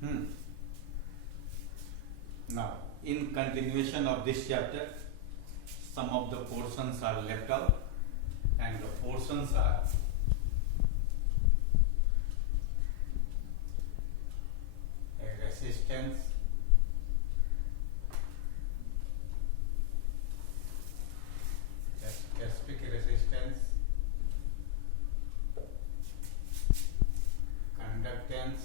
Hmm. Now, in continuation of this chapter, some of the portions are left out, and the portions are a resistance, a specific resistance, conductance,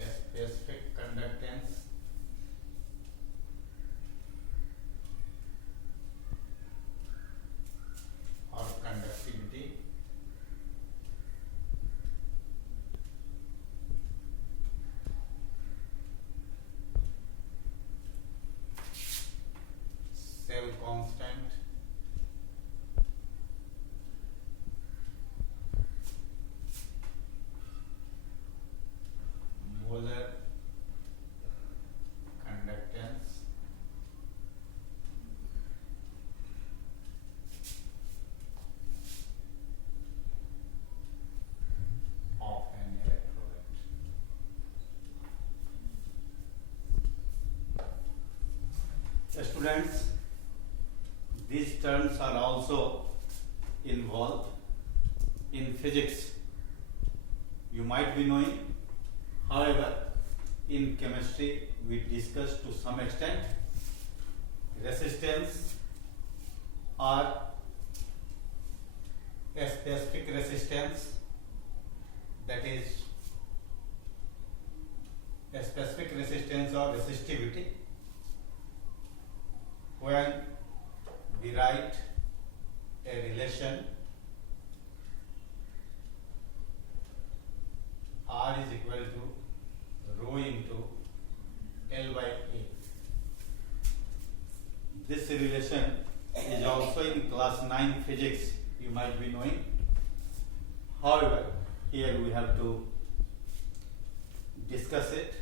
a specific conductance, or conductivity, cell constant, molar conductance, of an electrolyte. Students, these terms are also involved in physics. You might be knowing. However, in chemistry, we discuss to some extent resistance or a specific resistance, that is a specific resistance or resistivity, when we write a relation R is equal to rho into L by A. This relation is also in class 9 physics, you might be knowing. However, here we have to discuss it.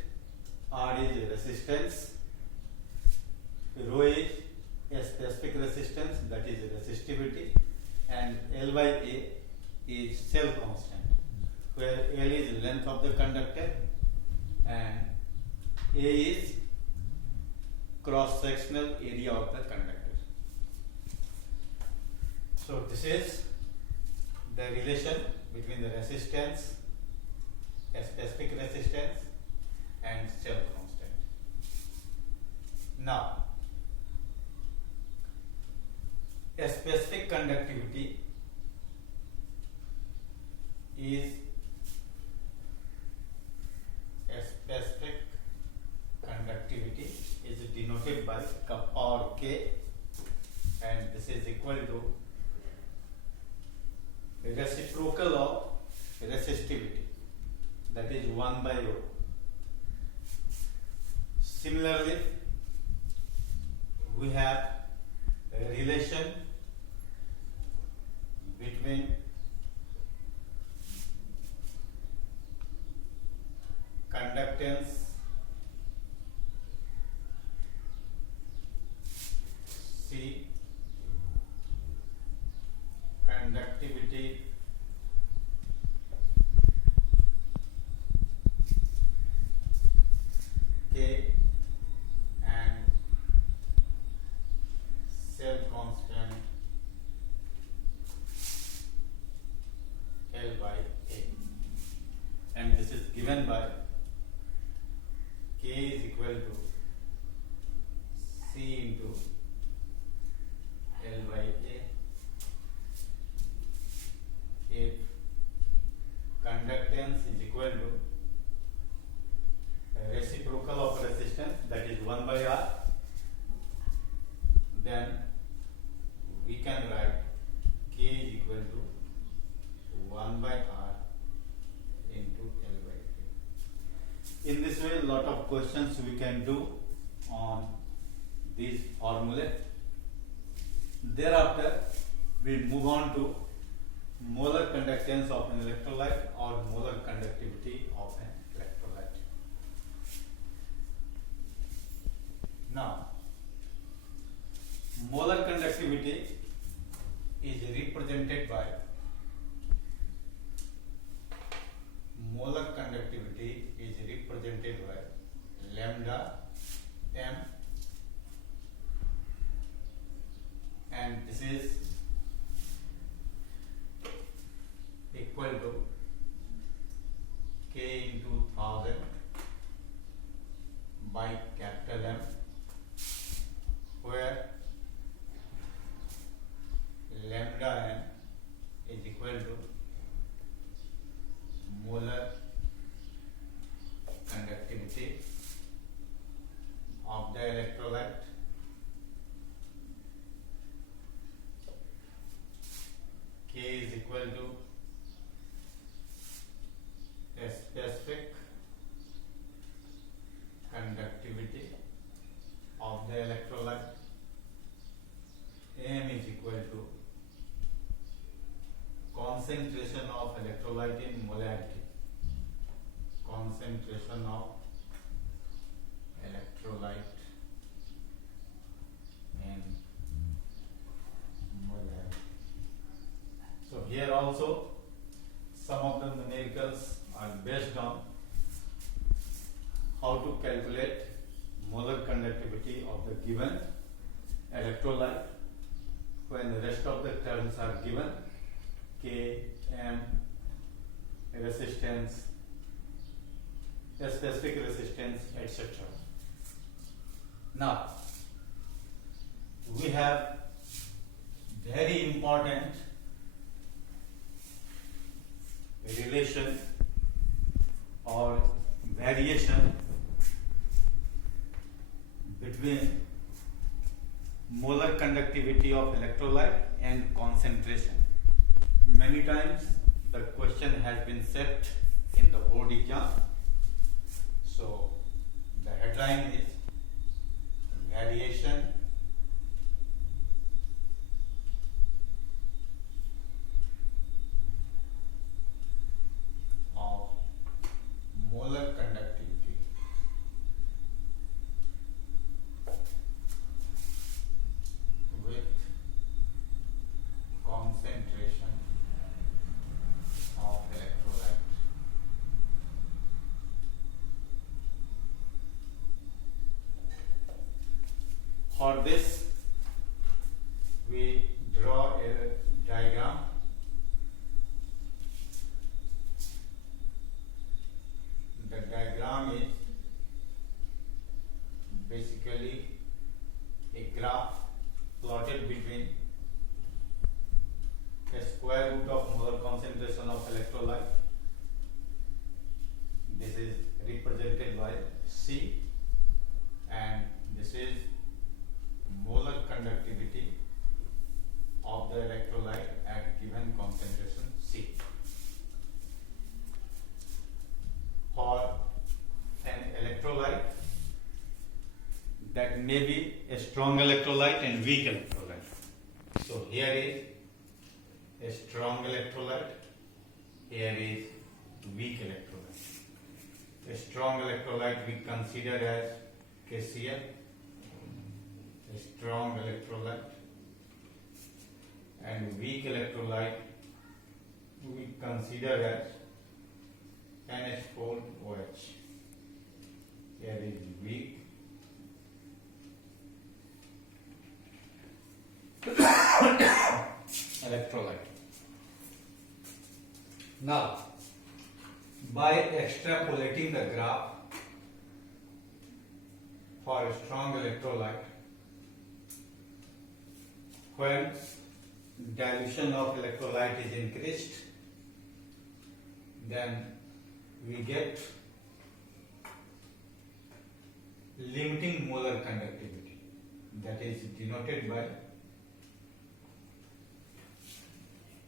R is resistance, rho is a specific resistance, that is resistivity, and L by A is cell constant, where L is length of the conductor and A is cross-sectional area of the conductor. So this is the relation between the resistance, a specific resistance, and cell constant. Now, a specific conductivity is denoted by power K, and this is equal to reciprocal of resistivity, that is 1 by rho. Similarly, we have a relation between conductance C, conductivity K, and cell constant L by A, and this is given by K is equal to C into L by A. If conductance is equal to reciprocal of resistance, that is 1 by R, then we can write K is equal to 1 by R into L by A. In this way, a lot of questions we can do on these formulae. Thereafter, we move on to molar conductance of an electrolyte or molar conductivity of an electrolyte. Now, molar conductivity is represented by is equal to a specific conductivity of the electrolyte. M is equal to concentration of electrolyte in molarity. Concentration of electrolyte in molarity. So here also some of the numericals are based on how to calculate molar conductivity of the given electrolyte when the rest of the terms are given, K, M, resistance, a specific resistance, etc. Now we have very important relation or variation between molar conductivity of electrolyte and concentration. Many times the question has been set in the board exam. So the headline is variation of molar conductivity with concentration of electrolyte. For this, we draw a diagram. The diagram is basically a graph plotted between a square root of molar concentration of electrolyte. This is represented by C, and this is molar conductivity of the electrolyte at given concentration C. For an electrolyte, that may be a strong electrolyte and weak electrolyte. So here is a strong electrolyte, here is weak electrolyte. A strong electrolyte we consider as KCl, a strong electrolyte, and weak electrolyte we consider as NH4OH. Here is weak electrolyte. Now, by extrapolating the graph for a strong electrolyte, when dilution of electrolyte is increased, then we get limiting molar conductivity, that is denoted by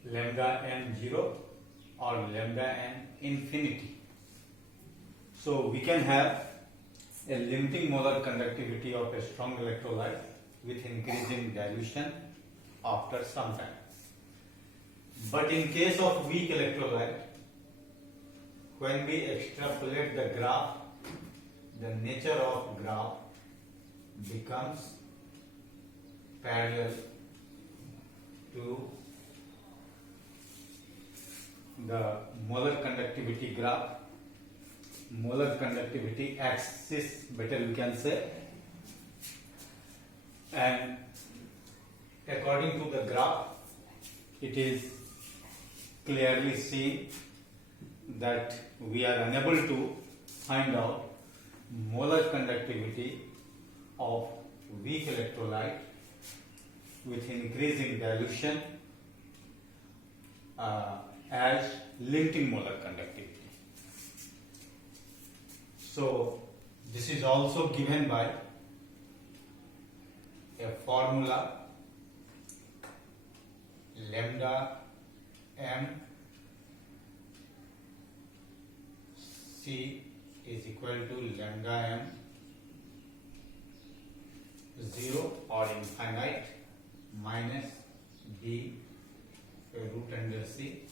lambda n0 or lambda n infinity. So we can have a limiting molar conductivity of a strong electrolyte with increasing dilution after some time. But in case of weak electrolyte, when we extrapolate the graph, the nature of graph becomes parallel to the molar conductivity graph, molar conductivity axis, better we can say, and according to the graph, it is clearly seen that we are unable to find out molar conductivity of weak electrolyte with increasing dilution as limiting molar conductivity. So this is also given by a formula lambda m C is equal to lambda m 0 or infinite minus d root under c,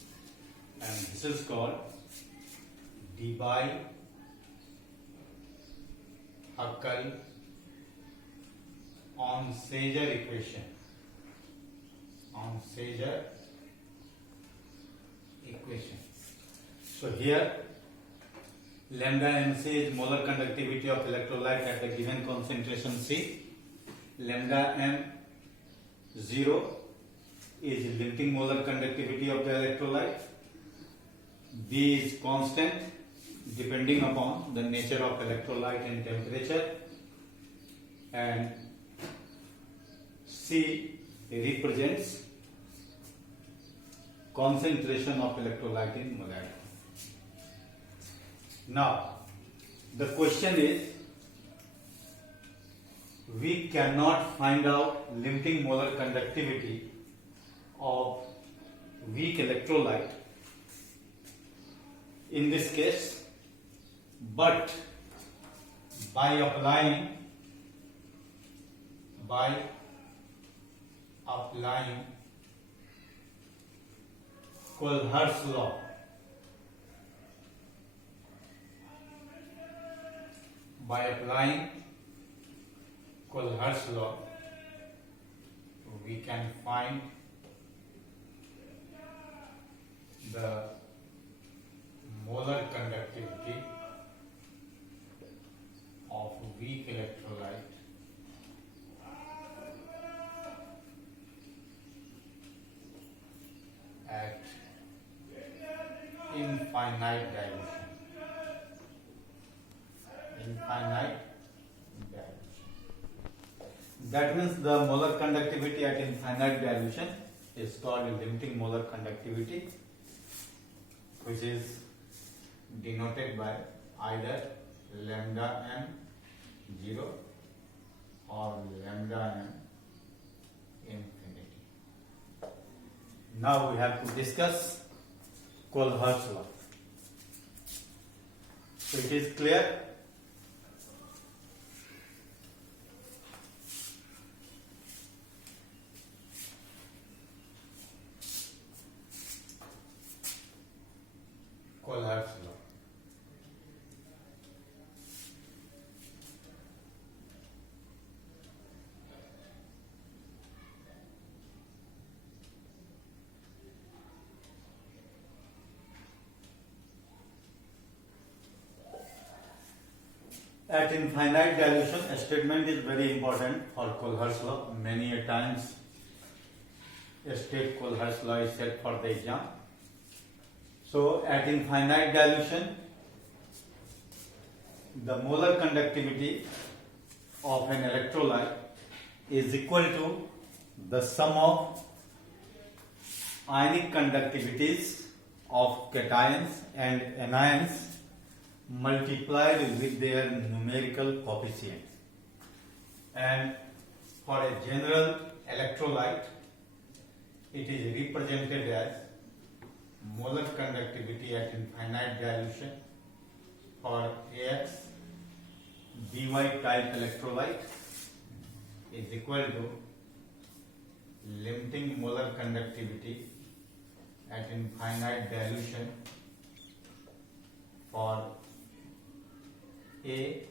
and this is called d by Huckel-Onsager equation. Onsager equation. So here lambda mc is molar conductivity of electrolyte at the given concentration C. Lambda m 0 is limiting molar conductivity of the electrolyte. B is constant depending upon the nature of electrolyte and temperature, and C represents concentration of electrolyte in molarity. Now the question is, we cannot find out limiting molar conductivity of weak electrolyte in this case, but by applying Kohlrausch law, we can find the molar conductivity of weak electrolyte at infinite dilution. That means the molar conductivity at infinite dilution is called limiting molar conductivity, which is denoted by either lambda m 0 or lambda m infinity. Now we have to discuss Kohlrausch law. So it is clear. Kohlrausch law. At infinite dilution, a statement is very important for Kohlrausch law. Many a times a state Kohlrausch law is set for the exam. So at infinite dilution, the molar conductivity of an electrolyte is equal to the sum of ionic conductivities of cations and anions multiplied with their numerical coefficients. And for a general electrolyte, it is represented as molar conductivity at infinite dilution for AX dy type electrolyte is equal to limiting molar conductivity at infinite dilution for A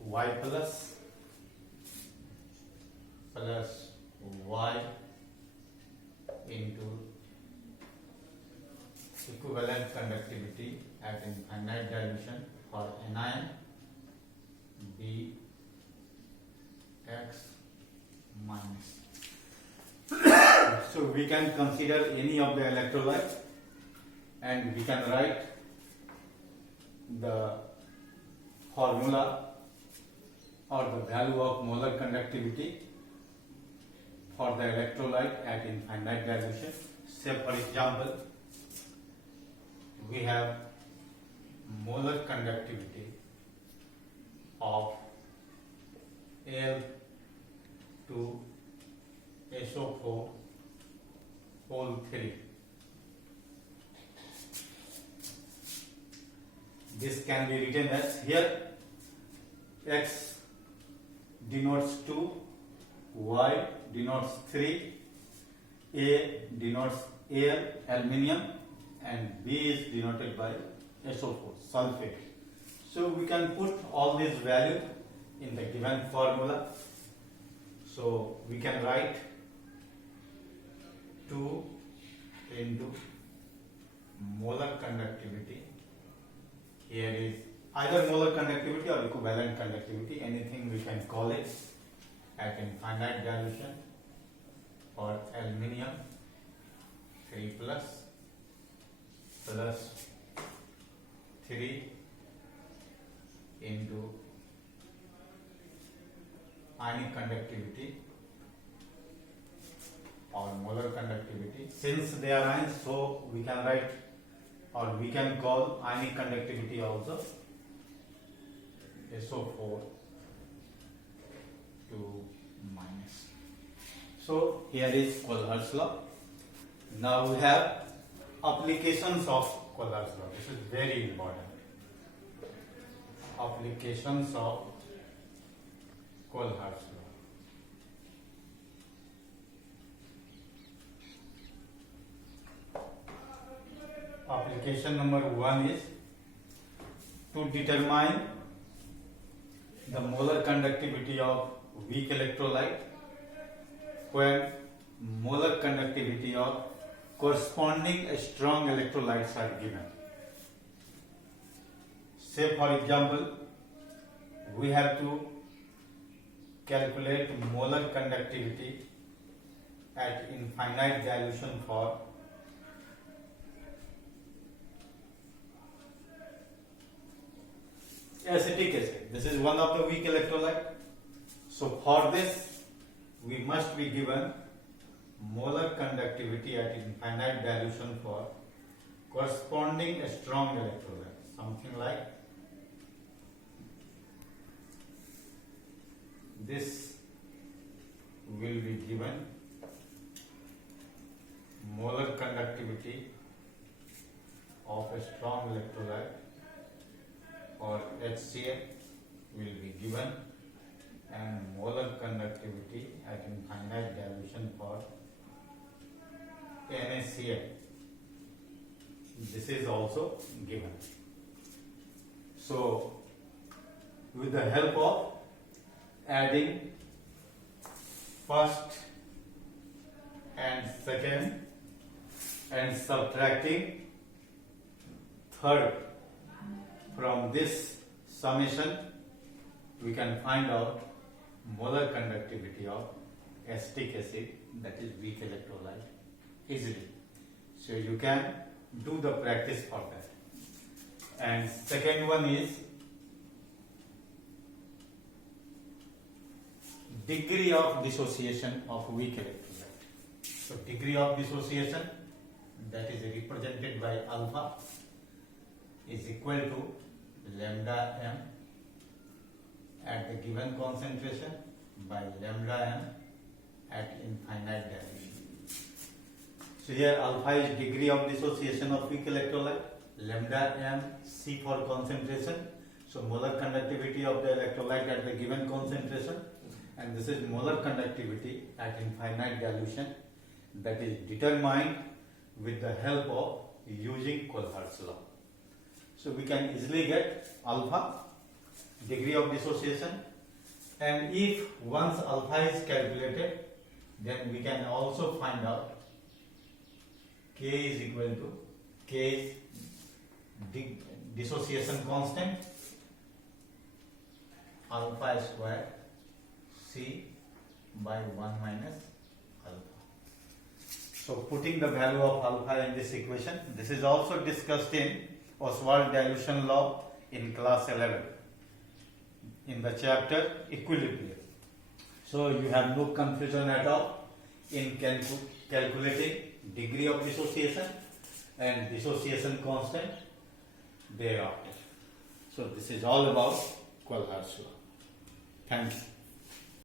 y plus y into equivalent conductivity at infinite dilution for anion B x minus. So we can consider any of the electrolytes and we can write the formula or the value of molar conductivity for the electrolyte at infinite dilution. Say for example, we have molar conductivity of Al to SO4 whole 3. This can be written as here X denotes 2, Y denotes 3, A denotes air, aluminium, and B is denoted by SO4, sulfate. So we can put all these values in the given formula. So we can write 2 into molar conductivity. Here is either molar conductivity or equivalent conductivity, anything we can call it, at infinite dilution for aluminium 3 plus 3 into ionic conductivity or molar conductivity. Since they are ions, so we can write, or we can call ionic conductivity also SO4 2 minus. So here is Kohlrausch law. Now we have applications of Kohlrausch law. This is very important. Applications of Kohlrausch law. Application number 1 is to determine the molar conductivity of weak electrolyte when molar conductivity of corresponding strong electrolytes are given. Say for example, we have to calculate molar conductivity at infinite dilution for acetic acid. This is one of the weak electrolyte. So for this, we must be given molar conductivity at infinite dilution for corresponding strong electrolyte. Something like this will be given molar conductivity of a strong electrolyte, or HCl will be given, and molar conductivity at infinite dilution for NaCl. This is also given. So, with the help of adding first and second and subtracting third from this summation, we can find out molar conductivity of acetic acid, that is weak electrolyte, easily. So you can do the practice for that. And second one is degree of dissociation of weak electrolyte. So degree of dissociation, that is represented by alpha, is equal to lambda m at the given concentration by lambda m at infinite dilution. So here alpha is degree of dissociation of weak electrolyte, lambda m C for concentration, so molar conductivity of the electrolyte at the given concentration, and this is molar conductivity at infinite dilution, that is determined with the help of using Kohlrausch law. So we can easily get alpha, degree of dissociation, and if once alpha is calculated, then we can also find out K is equal to K is dissociation constant alpha square C by 1 minus alpha. So putting the value of alpha in this equation, this is also discussed in Oswald dilution law in class 11 in the chapter equilibrium. So you have no confusion at all in calculating degree of dissociation and dissociation constant thereafter. So this is all about Kohlrausch law. Thank you.